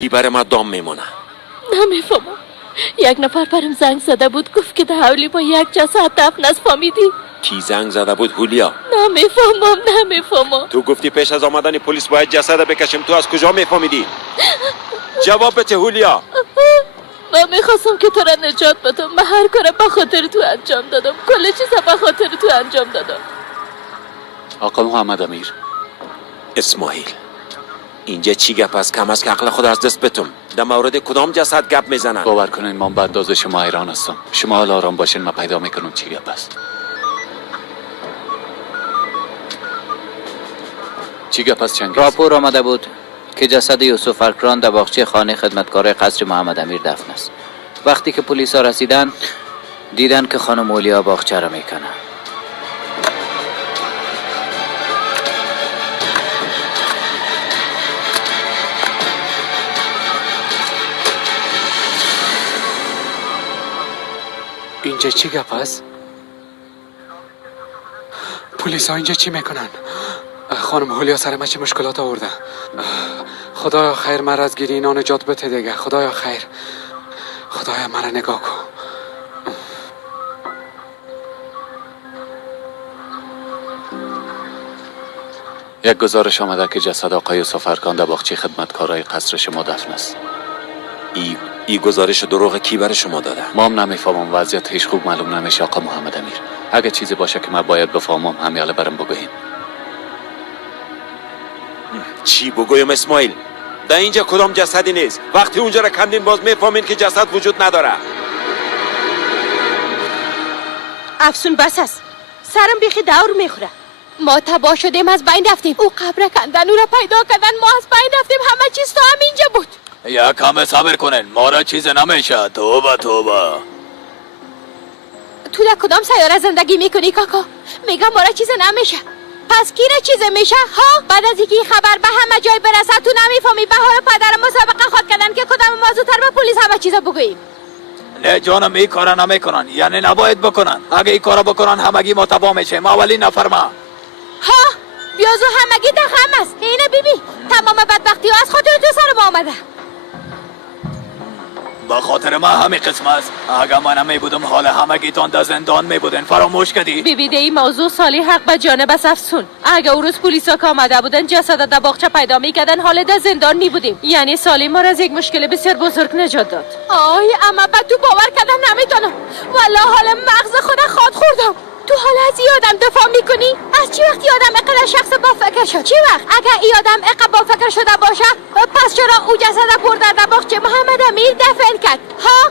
ای برای ما دام میمونه. نمیفهمم. یک نفر برم زنگ زده بود گفت که در حولی با یک جسد دفن است. فهمیدی؟ کی زنگ زده بود؟ هولیا. نمیفهمم. تو گفتی پیش از آمدن پلیس باید جسد بکشیم. تو از کجا میفهمیدی؟ جواب بده هولیا. من میخواستم که تو را نجات بدم. من هر کار به خاطر تو انجام دادم. کل چیز به خاطر تو انجام دادم. آقا محمد امیر، اسماعیل، اینجا چی گپ است؟ کم است که عقل خود از دست بتم. در مورد کدام جسد گپ میزنن؟ باور کنین من به اندازه شما حیران هستم. شما حال آرام باشین، من پیدا میکنم چی گپ است. چی گپ است چنگیز؟ راپور آمده بود که جسد یوسف ارکران در باغچه خانه خدمتکار قصر محمد امیر دفن است. وقتی که پلیس ها رسیدن دیدن که خانم اولیا باغچه را میکنه. اینجا چی گپ است؟ پلیس ها اینجا چی میکنن؟ خانم هولیا سر من چه مشکلات آورده؟ خدایا خیر من از گیری اینا نجات بده دیگه. خدایا خیر. خدایا مرا نگاه کن. یک گزارش آمده که جسد آقای یوسف ارکان در باغچه خدمتکارای قصر شما دفن است. ای گزارش دروغ کی برای شما داده؟ ما هم نمیفهمم، وضعیت هیچ خوب معلوم نمیشه آقا محمد امیر. اگه چیزی باشه که من باید بفهمم همیاله برم بگوین. چی بگویم اسماعیل؟ در اینجا کدام جسدی نیست. وقتی اونجا را کندین باز میفهمین که جسد وجود نداره. افسون بس است. سرم بیخی دور میخوره. ما تباه شدیم، از بین رفتیم. او قبر کندن، او را پیدا کردن، ما از بین رفتیم. همه چیز تا همینجا بود. یا کم صبر کنین، ما را چیز نمیشه. توبه توبه. تو در کدام سیاره زندگی میکنی کاکا؟ میگم ما را چیز نمیشه. پس کی را چیز میشه؟ ها؟ بعد از اینکه خبر به همه جای برسه تو نمیفهمی بهار پدر مسابقه خود کردن که کدام ما زودتر به پلیس همه چیزا بگوییم. نه جانم، این کارا نمیکنن، یعنی نباید بکنن. اگه این کارا بکنن همگی ما تباه میشیم. اولین نفر ما. ها؟ بیازو همگی دخم است. اینه بیبی تمام بدبختی ها از خاطر تو سر ما آمده. به خاطر ما همین قسم است. اگه من نمی بودم حال همگیتان در زندان می بودن. فراموش کردی؟ بیبی این موضوع سالی حق به جانب است افسون. اگه اون روز پلیسا که آمده بودن جسد در باغچه پیدا میکردن حال در زندان می بودیم. یعنی سالی ما را از یک مشکل بسیار بزرگ نجات داد. آی اما بعد تو باور کردن نمیتونم. والا حال مغز خود خود خوردم. تو حالا از این آدم دفاع میکنی؟ از چی وقت آدم اقدر شخص با فکر شد؟ چی وقت؟ اگر این آدم اقدر با فکر شده باشه پس چرا او جسد برده در باغچه محمد امیر دفن کرد؟ ها؟